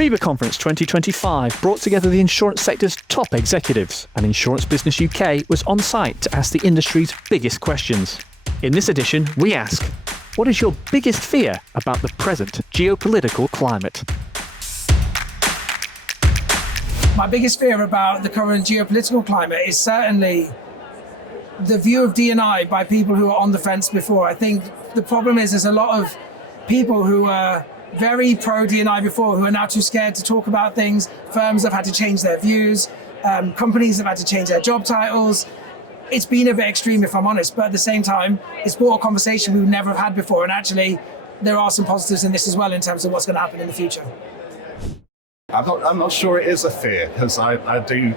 BIBA Conference 2025 brought together the insurance sector's top executives, and Insurance Business UK was on site to ask the industry's biggest questions. In this edition, we ask, what is your biggest fear about the present geopolitical climate? My biggest fear about the current geopolitical climate is certainly the view of D&I by people who are on the fence before. I think the problem is there's a lot of people who are very pro D&I before who are now too scared to talk about things. Firms have had to change their views. Companies have had to change their job titles. It's been a bit extreme, if I'm honest, but at the same time, it's brought a conversation we would never have had before. And actually, there are some positives in this as well in terms of what's going to happen in the future. I'm not sure it is a fear, because I do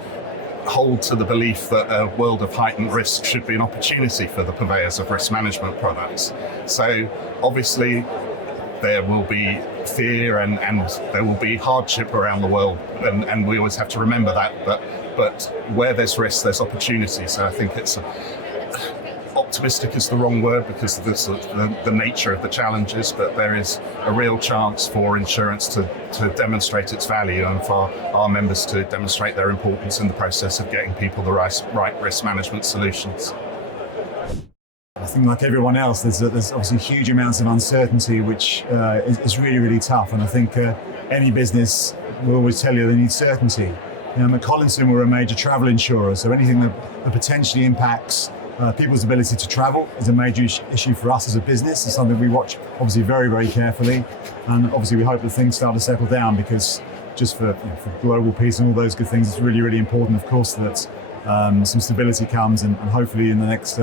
hold to the belief that a world of heightened risk should be an opportunity for the purveyors of risk management products. So obviously there will be fear and there will be hardship around the world, and we always have to remember that, but where there's risk, there's opportunity. So I think it's optimistic is the wrong word, because of the nature of the challenges, but there is a real chance for insurance to demonstrate its value and for our members to demonstrate their importance in the process of getting people the right risk management solutions. I think, like everyone else, there's obviously huge amounts of uncertainty, which is really, really tough. And I think any business will always tell you they need certainty. Collinson were a major travel insurer, so anything that potentially impacts people's ability to travel is a major issue for us as a business. It's something we watch obviously very, very carefully, and obviously we hope that things start to settle down, because just for global peace and all those good things, it's really, really important, of course, that some stability comes, and hopefully in the next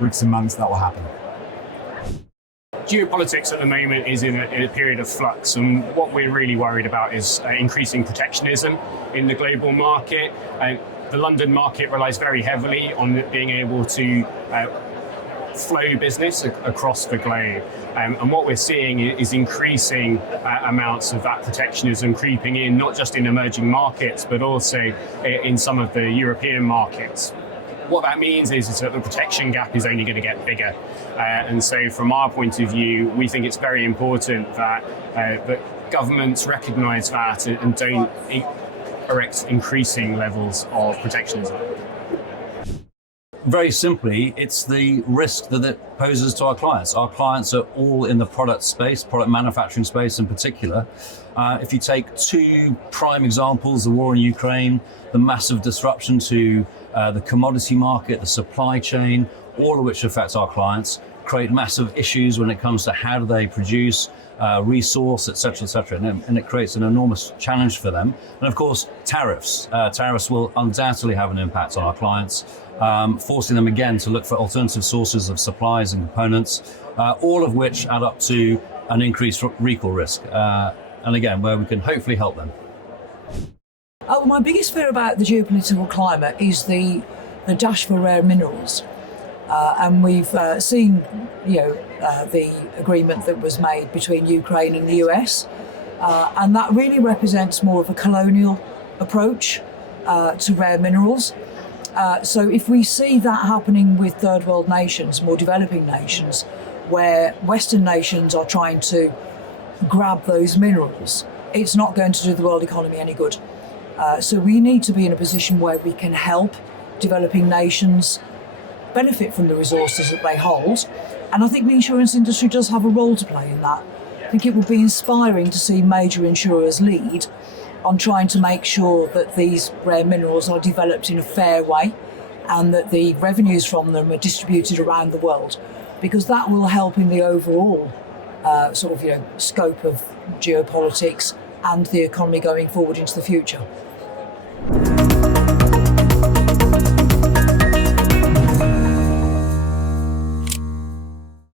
weeks and months that will happen. Geopolitics at the moment is in a period of flux, and what we're really worried about is increasing protectionism in the global market. The London market relies very heavily on being able to flow business across the globe. And what we're seeing is increasing amounts of that protectionism creeping in, not just in emerging markets, but also in some of the European markets. What that means is that the protection gap is only going to get bigger. And so from our point of view, we think it's very important that governments recognise that and don't erect increasing levels of protectionism. Very simply, it's the risk that it poses to our clients. Our clients are all in the product space, product manufacturing space in particular. If you take two prime examples, the war in Ukraine, the massive disruption to the commodity market, the supply chain, all of which affects our clients, create massive issues when it comes to how do they produce, resource, etc., and it creates an enormous challenge for them. And of course, tariffs. Tariffs will undoubtedly have an impact on our clients, forcing them again to look for alternative sources of supplies and components, all of which add up to an increased recall risk. And again, where we can hopefully help them. My biggest fear about the geopolitical climate is the dash for rare minerals. And we've seen, the agreement that was made between Ukraine and the US, and that really represents more of a colonial approach to rare minerals. So if we see that happening with third world nations, more developing nations, where Western nations are trying to grab those minerals, it's not going to do the world economy any good. So we need to be in a position where we can help developing nations benefit from the resources that they hold. And I think the insurance industry does have a role to play in that. I think it would be inspiring to see major insurers lead on trying to make sure that these rare minerals are developed in a fair way and that the revenues from them are distributed around the world, because that will help in the overall scope of geopolitics and the economy going forward into the future.